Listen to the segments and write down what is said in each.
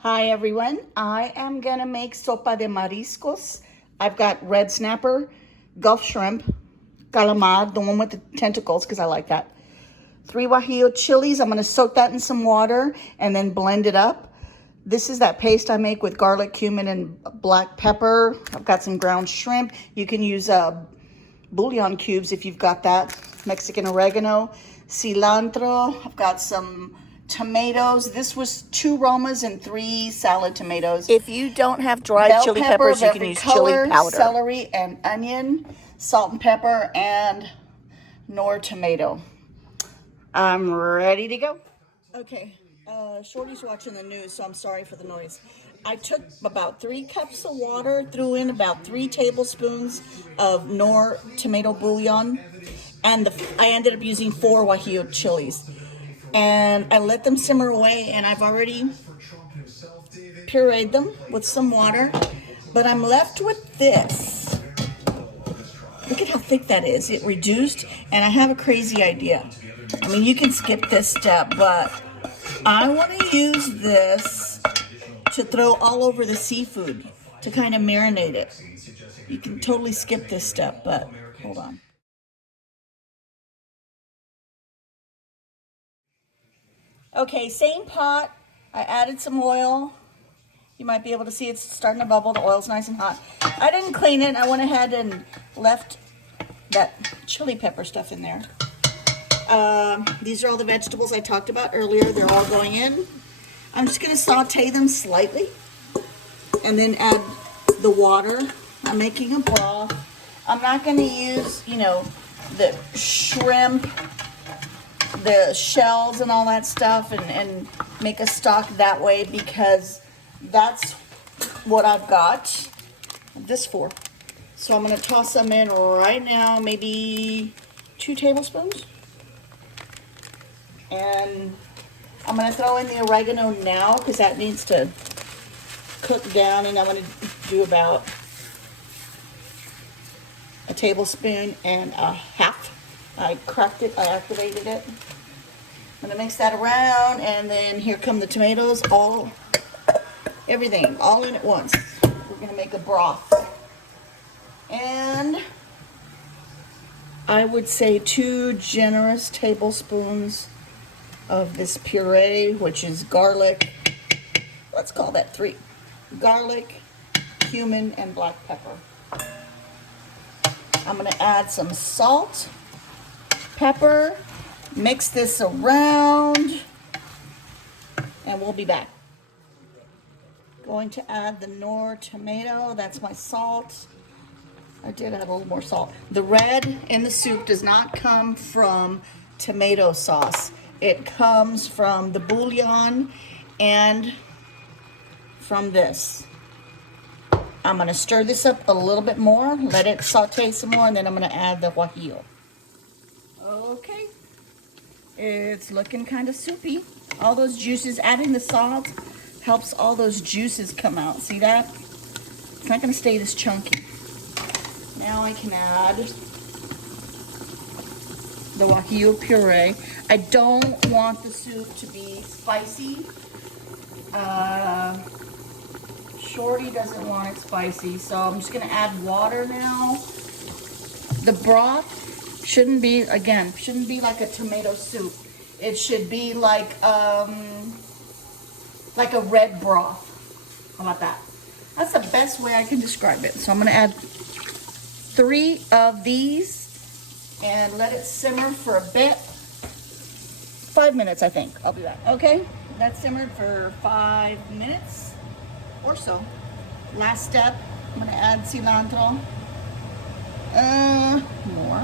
Hi everyone, I am gonna make sopa de mariscos. I've got red snapper, Gulf shrimp, calamar, the one with the tentacles because I like that. 3 guajillo chilies, I'm gonna soak that in some water and then blend it up. This is that paste I make with garlic, cumin, and black pepper. I've got some ground shrimp. You can use bouillon cubes if you've got that. Mexican oregano, cilantro. I've got some tomatoes. This was 2 Romas and 3 salad tomatoes. If you don't have dried Bell chili pepper, peppers, you can use chili color, powder. celery, and onion, salt and pepper, and Knorr tomato. I'm ready to go. Okay, Shorty's watching the news, so I'm sorry for the noise. I took about 3 cups of water, threw in about 3 tablespoons of Knorr tomato bouillon, and I ended up using 4 guajillo chilies. And I let them simmer away, and I've already pureed them with some water, but I'm left with this. Look at how thick that is. It reduced, and I have a crazy idea. I mean, you can skip this step, but I want to use this to throw all over the seafood to kind of marinate it. You can totally skip this step, but hold on. Okay, same pot. I added some oil. You might be able to see it's starting to bubble. The oil's nice and hot. I didn't clean it. I went ahead and left that chili pepper stuff in there. These are all the vegetables I talked about earlier. They're all going in. I'm just going to saute them slightly and then add the water. I'm making a broth. I'm not going to use, the shrimp, the shells and all that stuff and make a stock that way because that's what I've got this for. So I'm going to toss them in right now, maybe 2 tablespoons. And I'm going to throw in the oregano now because that needs to cook down, and I'm going to do about a tablespoon and a half. I cracked it, I activated it. I'm gonna mix that around, and then here come the tomatoes, everything, all in at once. We're gonna make a broth. And I would say 2 generous tablespoons of this puree, which is garlic. Let's call that 3. Garlic, cumin, and black pepper. I'm gonna add some salt, pepper, mix this around, and we'll be back. Going to add the Knorr tomato. That's my salt. I did add a little more salt. The red in the soup does not come from tomato sauce. It comes from the bouillon and from this. I'm going to stir this up a little bit more, let it saute some more, and then I'm going to add the guajillo. Okay, it's looking kind of soupy. All those juices, adding the salt helps all those juices come out. See that? It's not going to stay this chunky. Now I can add the guajillo puree. I don't want the soup to be spicy. Shorty doesn't want it spicy, so I'm just going to add water now. The broth shouldn't be like a tomato soup. It should be like a red broth. How about that? That's the best way I can describe it. So I'm going to add 3 of these and let it simmer for a bit. 5 minutes, I think. I'll be back. Okay, that simmered for 5 minutes or so. Last step, I'm going to add cilantro. More.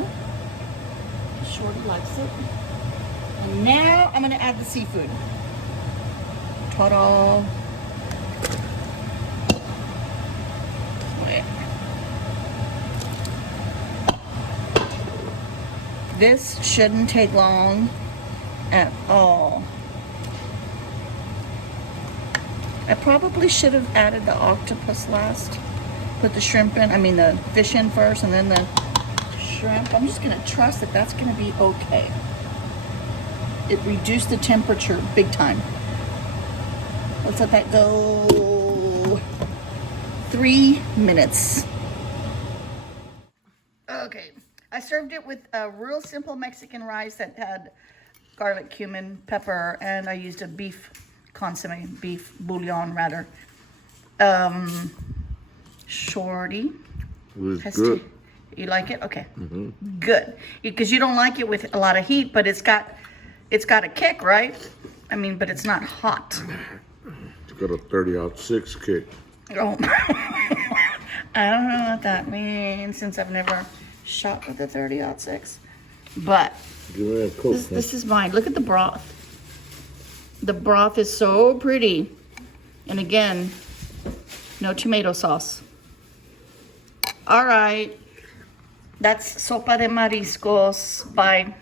Shorty likes it. And now I'm going to add the seafood. Ta-da! This shouldn't take long at all. I probably should have added the octopus last. Put the shrimp in, the fish in first and then the shrimp. I'm just gonna trust that that's gonna be okay. It reduced the temperature big time. Let's let that go 3 minutes. Okay, I served it with a real simple Mexican rice that had garlic, cumin, pepper, and I used a beef consomme, beef bouillon rather. Shorty. It was good. You like it? Okay. Good. Because you don't like it with a lot of heat, but it's got a kick, right? I mean, but it's not hot. It's got a 30-06 kick. Oh, I don't know what that means since I've never shot with a 30-06. But Give me that Coke, this is mine. Look at the broth. The broth is so pretty. And again, no tomato sauce. All right. That's Sopa de Mariscos. Bye.